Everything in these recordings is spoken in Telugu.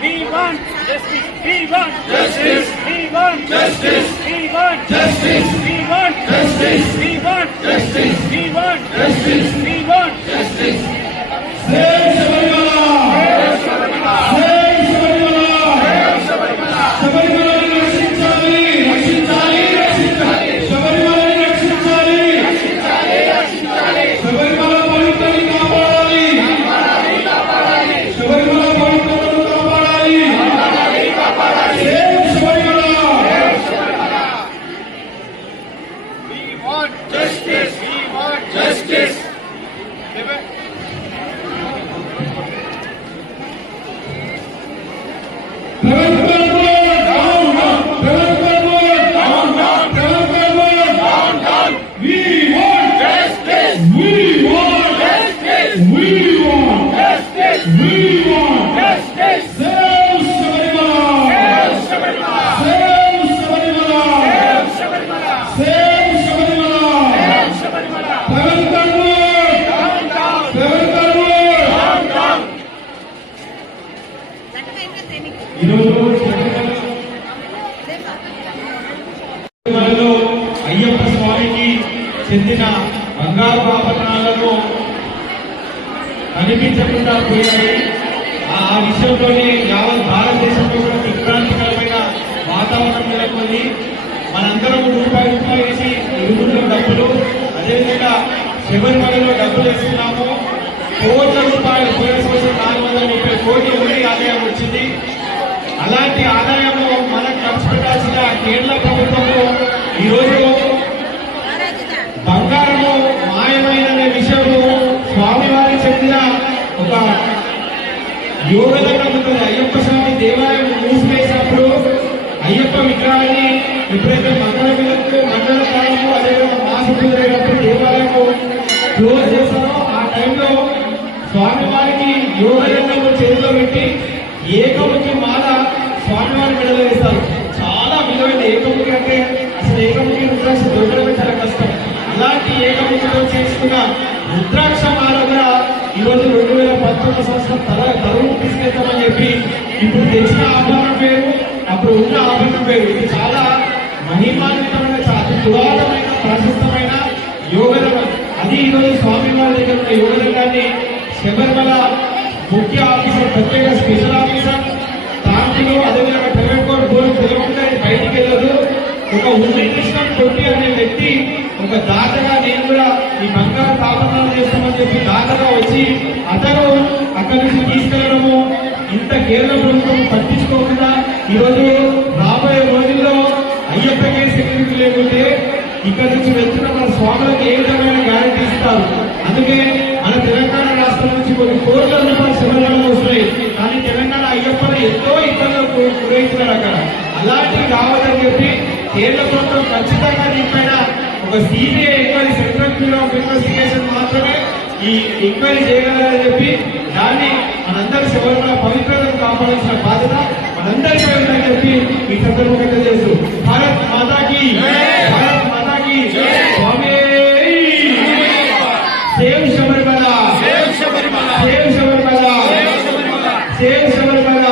We want justice. We want justice. We want justice. We want justice. We want justice. We want justice. We want justice. We want justice. Save Sabarimala! Save Sabarimala! Save Sabarimala! Sabarimala రక్షించాలి! రక్షించాలి! రక్షించాలి! Sabarimala రక్షించాలి! రక్షించాలి! రక్షించాలి! Sabarimala పవిత్రని కాపాడాలి! కాపాడాలి! కాపాడాలి! Sabarimala పవిత్రతను కాపాడాలి! కాపాడాలి! కాపాడాలి! Save Sabarimala! Save Sabarimala! We want justice! We want justice! Ayyappa స్వామికి చెందిన బంగారు ఆభరణాలను కనిపించకుండా పోయాయి. ఆ విషయంలోనే యావత్ భారతదేశంలో కూడా విక్రాంతికరమైన వాతావరణం నెలకొంది. మనందరం రూపాయి వేసి ఇరుగుల్లో డబ్బులు, అదేవిధంగా శబరిమలలో డబ్బులు వేస్తున్నాము. కోట్ల రూపాయలు పోయిన సంవత్సరం 430 కోట్ల ఉండి ఆదాయం వచ్చింది. అలాంటి ఆదాయము మనకు ఖర్చు పెట్టాల్సిన కేరళ ప్రభుత్వము ఈరోజు బంగారము మాయమైన విషయము స్వామివారికి చెందిన ఒక యోగదండం ఉంటుంది. అయ్యప్ప స్వామి దేవాలయం మూసివేసినప్పుడు అయ్యప్ప విగ్రహాన్ని ఎప్పుడైతే మండల కాలము అదేవిధంగా మాసం కుదిరేటప్పుడు దేవాలయము క్లోజ్ చేస్తారో ఆ టైంలో స్వామివారికి యోగదండము చేతిలో పెట్టి ఏకముఖి మాల స్వామివారి మెడలో వేస్తారు. చాలా విలువైన ఏకముఖి అంటే అసలు ఏకముఖి రుద్రాక్ష దొరకడమే చాలా కష్టం. అలాంటి ఏకముఖితో చేసుకున్న రుద్రాక్ష మాల కూడా ఈరోజు 2019 సంవత్సరం తరువు తీసుకెళ్తామని చెప్పి ఇప్పుడు తెచ్చిన ఆభరణం పేరు, అప్పుడు ఉన్న ఆభరణం పేరు. ఇది చాలా మహిమాన్వితమైన, చాలా పురాతనమైన, ప్రశస్తమైన యోగదండం. అది ఈరోజు స్వామివారి దగ్గర ఉన్న యోగదండాన్ని శబరిమల ముఖ్య ఆఫీసర్, ప్రత్యేక స్పెషల్ ఆఫీసర్ తాంతిలో, అదేవిధంగా ప్రైవేట్ కోర్టు బోర్డు తెలియకుండా బయటికి వెళ్ళదు. ఒక ఉన్నికృష్ణ కొట్టి అనే వ్యక్తి ఒక దాతగా, నేను కూడా ఈ బంగారు ఆభరణాలు చేస్తామని చెప్పి దాతగా వచ్చి అతను అక్కడి నుంచి తీసుకెళ్లడము, ఇంత కేరళ ప్రభుత్వం పట్టించుకోకుండా ఈరోజు రాబోయే రోజుల్లో అయ్యప్పకే సెక్యూరిటీ లేకుంటే ఇక్కడి నుంచి వెళ్తున్న మన స్వాములకు ఏ విధమైన గ్యారంటీ ఇస్తారు. అందుకే మన తెలంగాణ రాష్ట్రం నుంచి కొన్ని కోట్ల రూపాయలు శబరిమలలో వస్తున్నాయి. కానీ తెలంగాణ అయ్యప్పని ఎంతో ఇబ్బందులు గురవుతున్నారు అక్కడ. అలాంటివి కావాలని చెప్పి కేంద్ర ప్రభుత్వం ఖచ్చితంగా దీనిపైన ఒక CBI enquiry, central bureau of investigation మాత్రమే ఈ ఎంక్వైరీ చేయగలరని చెప్పి దాన్ని మనందరి శబరిమల పవిత్రతను కాపాడాల్సిన బాధ్యత మనందరిపై ఉందని చెప్పి ఈ సందర్భంగా చేస్తూ భారత్ మాతాకి, భారత్ మాతాకి స్వామి. Save Sabarimala, save Sabarimala, save Sabarimala, save Sabarimala,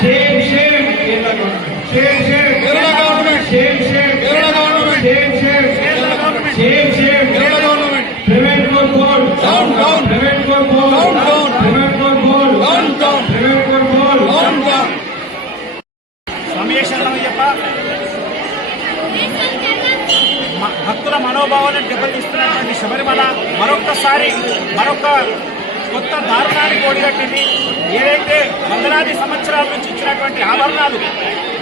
save save Kerala government, save save Kerala government, save save Kerala government, save save Kerala government, save save Kerala government. Private court board down down, private court board down down, private court board down down, private court board down down. స్వామియేశ్వరయ్యప్ప భక్తుల మనోభావాలను దెబ్బతీస్తున్నటువంటి శబరిమల మరొక కొత్త దారుణానికి ఓడిగట్టింది. ఏదైతే వందలాది సంవత్సరాల నుంచి ఇచ్చినటువంటి ఆభరణాలు,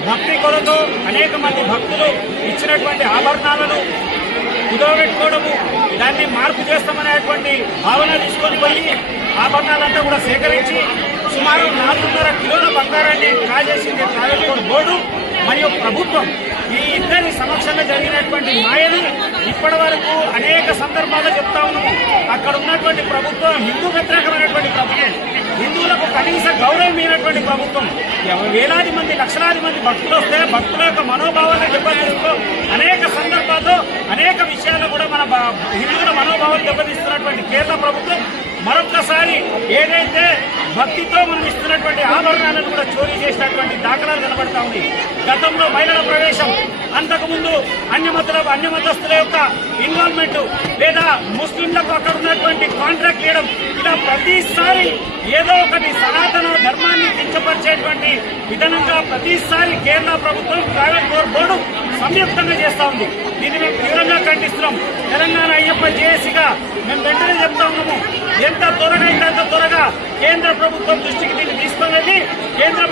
భక్తి కొరతో అనేక మంది భక్తులు ఇచ్చినటువంటి ఆభరణాలను కుదవబెట్టుకోవడము, దాన్ని మార్పు చేస్తామనేటువంటి భావన తీసుకొని పోయి ఆభరణాలంతా కూడా సేకరించి సుమారు 4.5 కిలోల బంగారాన్ని కాజేసింది ప్రైవేట్ బోర్డు మరియు ప్రభుత్వం. ఈ ఇద్దరి సమక్షంలో జరిగినటువంటి మాయను ఇప్పటి వరకు అనేక సందర్భాల్లో చెప్తా ఉన్నాము. అక్కడ ఉన్నటువంటి ప్రభుత్వం హిందూ వ్యతిరేకమైనటువంటి ప్రభుత్వం, హిందువులకు కనీస గౌరవమైనటువంటి ప్రభుత్వం. వేలాది మంది, లక్షలాది మంది భక్తులు వస్తే భక్తుల యొక్క మనోభావాలను దెబ్బతీస్తూ అనేక సందర్భాల్లో అనేక విషయాల్లో కూడా మన హిందువుల మనోభావాలు దెబ్బతీస్తున్నటువంటి కేరళ ప్రభుత్వం మరొక్కసారి ఏదైతే భక్తితో మనం ఇస్తున్నటువంటి ఆభరణాలను కూడా చోరీ చేసినటువంటి దాఖలాలు కనబడతా ఉంది. గతంలో మహిళల ప్రవేశం, అంతకుముందు అన్యమతస్థుల యొక్క ఇన్వాల్వ్మెంట్, లేదా ముస్లింలకు అక్కడ ఉన్నటువంటి కాంట్రాక్ట్ ఇవ్వడం, ఇలా ప్రతిసారి ఏదో ఒకటి సనాతన ధర్మాన్ని కించపరిచేటువంటి విధానంగా ప్రతిసారి కేరళ ప్రభుత్వం ప్రైవేట్ బోర్డు సంయుక్తంగా చేస్తా ఉంది. దీన్ని మేము తీవ్రంగా ఖండిస్తున్నాం. తెలంగాణ అయ్యప్ప జేఏసీగా మేము వెంటనే చెప్తా ఉన్నాము, ఎంత త్వరగా అయితే అంత త్వరగా కేంద్ర ప్రభుత్వం దృష్టికి దీన్ని తీసుకొని వెళ్ళి కేంద్ర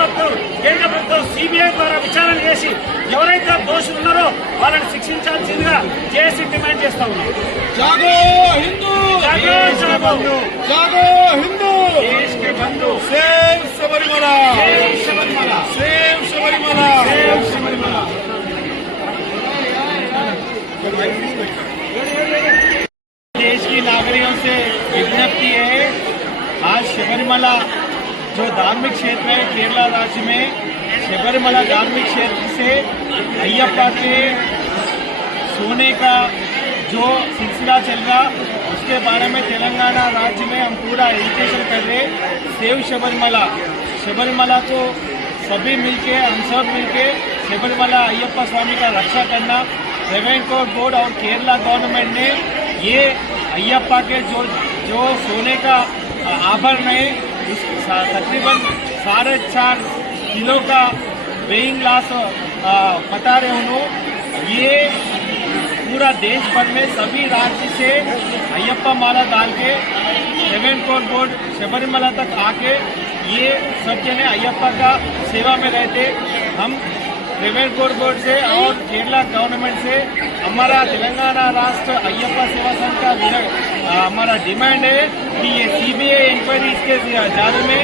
ప్రభుత్వం సిబిఐ ద్వారా విచారణ చేసి ఎవరైతే దోషులు ఉన్నారో వాళ్ళని శిక్షించాల్సిందిగా జేఏసీ డిమాండ్ చేస్తా ఉన్నాం. जागो हिंदू, जागो जागो, जागो हिंदू, देश के बंधु, सेव सबरीमला, जय शबरीमला, सेव सबरीमला, जय शबरीमला। देश की नागरिकों से विज्ञप्ति है, आज शबरीमला जो धार्मिक क्षेत्र है केरला राज्य में, शबरीमला धार्मिक क्षेत्र से अय्यप्पा के सोने का जो सिलसिला चल रहा उसके बारे में तेलंगाना राज्य में हम पूरा एजुकेशन कर रहे। सेव शबरीमला को सभी मिलके, हम सब मिलके शबरीमला अय्यप्पा स्वामी का रक्षा करना। ट्रेवेंकोर बोर्ड और केरला गवर्नमेंट ने ये अय्यप्पा के जो सोने का आभरण है तकरीबन 4.5 किलो का वेइंग लॉस बता रहे उन्होंने। ये पूरा देश भर में सभी राज्य से अय्यप्पा माला डाल के ट्रेवेंकोर बोर्ड शबरीमला तक आके ये सब जने अय्यप्पा का सेवा में रहते। हम ट्रेवेंकोर बोर्ड से और केरला गवर्नमेंट से हमारा तेलंगाना राष्ट्र अय्यप्पा सेवा संघ का हमारा डिमांड है कि ये सीबीआई इंक्वायरी इसके जारी में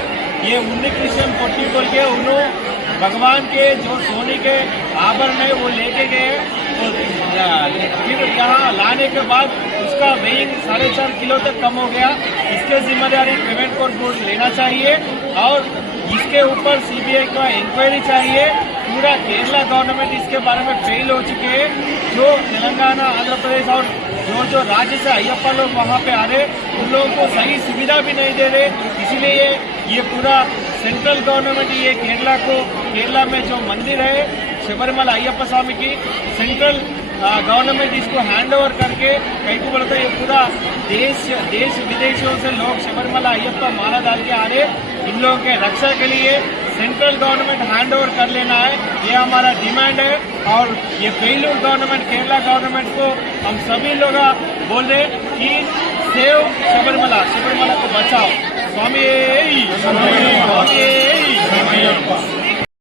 ये उन्नीकृष्ण पोटी बोल के उन्होंने भगवान के जो सोने के आभरण है वो लेके गए, फिर यहाँ लाने के बाद उसका वेइंग 4.5 किलो तक कम हो गया। इसके जिम्मेदारी ट्रेवेंकोर बोर्ड लेना चाहिए और इसके ऊपर सीबीआई का इंक्वायरी चाहिए। पूरा केरला गवर्नमेंट इसके बारे में फेल हो चुके हैं। जो तेलंगाना, आंध्र प्रदेश और जो राज्य से अय्यप्पा लोग वहाँ पे आ रहे उन लोगों को सही सुविधा भी नहीं दे रहे। इसीलिए ये पूरा सेंट्रल गवर्नमेंट ये केरला में जो मंदिर है शबरीमला अय्यप्पा स्वामी की, सेंट्रल गवर्नमेंट इसको हैंड ओवर करके कहीं को बोलता है ये पूरा देश विदेशों से लोग शबरीमला अय्यप्पा माला डाल के आ रहे, इन लोगों के रक्षा के लिए सेंट्रल गवर्नमेंट हैंड ओवर कर लेना है, ये हमारा डिमांड है। और ये फेल्यूर गवर्नमेंट केरला गवर्नमेंट को हम सभी लोग बोल रहे कि सेव शबरीमला को बचाओ। स्वामी